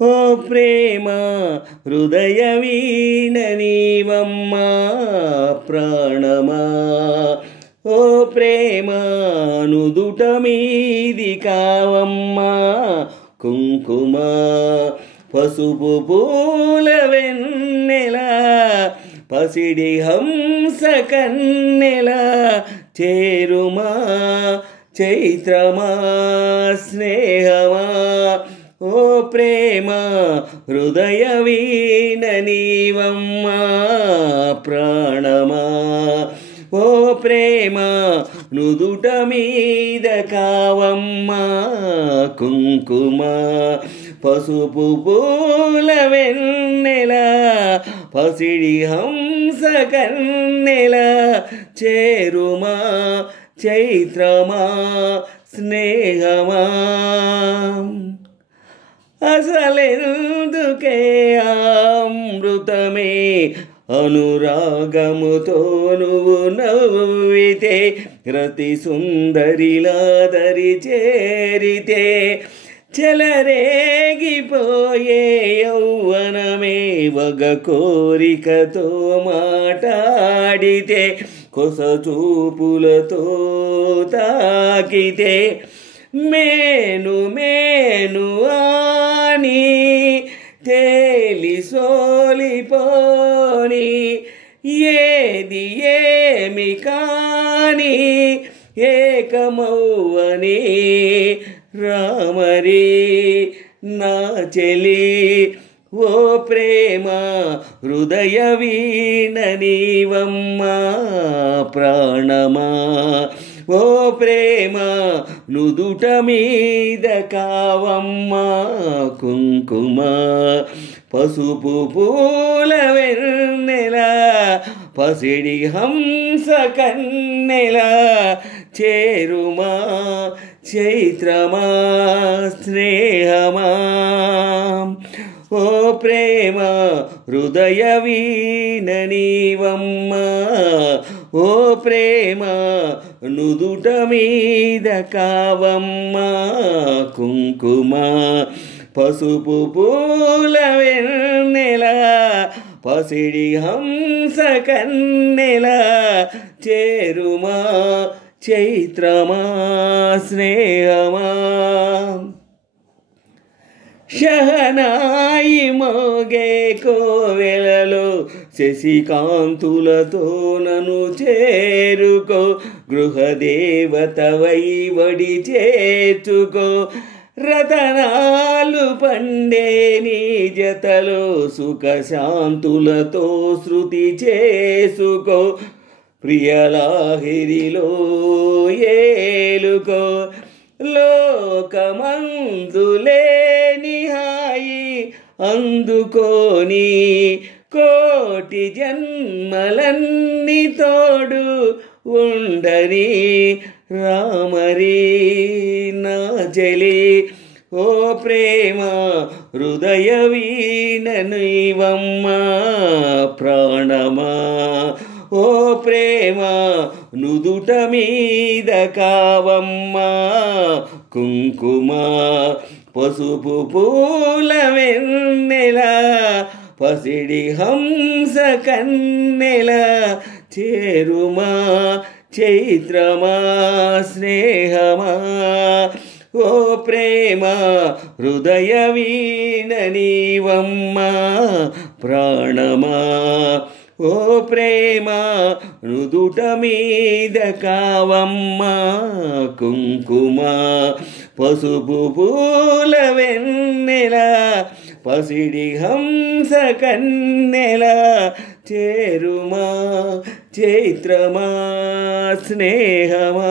ఓ ప్రేమ హృదయ వీణ నీవమ్మా ప్రాణమా ఓ ప్రేమ నుదుట మీది కావమ్మా కుంకుమ పసుపు పూల వెన్నెల పసిడి హంస కన్నెల చేరుమా చైత్రమా స్నేహమా ఓ ప్రేమ హృదయ వీణ నీవమ్మా ప్రాణమా ఓ ప్రేమ నుదుట మీద కావమ్మా కుంకుమ పసుపు పూల వెన్నెల పసిడి హంస కన్నెల చేరుమా చైత్రమా స్నేహమా అసలెందుకే అమృతమే అనురాగముతో నువ్వు నవ్వితే రతి సుందరిలాదరి చేరితే చెలరేగిపోయే యౌవనమే వగ కోరికతో మాటాడితే కొస చూపులతో తాకితే మేను మేను అని తేలి సోలిపోని ఏది ఏమి కాని ఏకమౌవని రామరి నా చెలి ఓ ప్రేమ హృదయ వీణ నీవమ్మా ప్రాణమా ఓ ప్రేమ నుదుట మీద కావమ్మా కుంకుమ పసుపు పూల వెన్నెల పసిడి హంస కన్నెల చేరుమా చైత్రమా స్నేహమా ఓ ప్రేమ హృదయ వీణ నీవమ్మా ఓ ప్రేమ నుదుట మీద కావమ్మా కుంకుమ పసుపు పూల వెన్నెల పసిడి హంస కన్నెల చేరుమా చైత్రమా స్నేహమా షహనాయి మోగే కోవెలలో శశికాంతులతో నన్ను చేరుకో గృహదేవతవై వడి చేర్చుకో రతనాలు పండే నీ జతలో సుఖశాంతులతో శృతి చేసుకో ప్రియలాహిరిలో ఏలుకో లోకమందులేని హాయి అందుకోని కోటి జన్మలన్నీ తోడు ఉండని రామరి నా చెలి ఓ ప్రేమ హృదయ వీణ నీవమ్మా ప్రాణమా ఓ ప్రేమ నుదుట మీద కావమ్మా కుంకుమ పసుపు పూల వెన్నెల పసిడి హంస కన్నెల చేరుమా చైత్రమా స్నేహమా ఓ ప్రేమ హృదయ వీణ నీవమ్మా ప్రాణమా ఓ ప్రేమ నుదుట మీద కావమ్మా కుంకుమ పసుపు పూల వెన్నెల పసిడి హంస కన్నెల చేరుమా చైత్రమా స్నేహమా